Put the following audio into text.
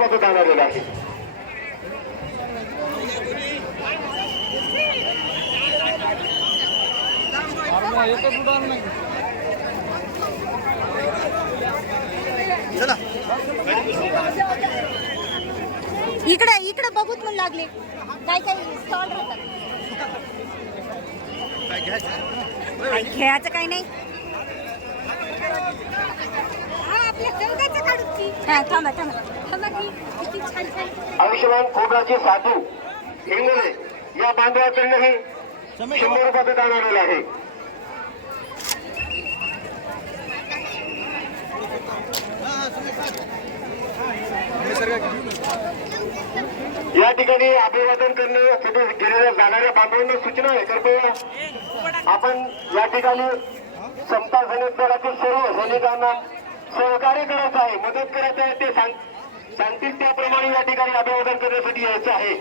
मतदान आलेलं आहे. इकडे इकडे बघूत म्हणून लागले काय काय स्टॉल राहतात. खेळाचं काही नाही. थांबा थांबा थांबा किती छान छान. आयुष्यमान खोब्राचे साधू इंगळे या बांधवाकडूनही 100 रुपयाचं दान आलेलं आहे. या ठिकाणी अभिवादन करण्यासाठी गेलेल्या जाणाऱ्या बांधवांना सूचना आहे. कृपया आपण या ठिकाणी समता सैनिक दलातील सर्व सैनिकांना सहकार्य करायचं आहे, मदत करायचं आहे. ते सांगतील त्याप्रमाणे या ठिकाणी अभिवादन करण्यासाठी यायचं आहे.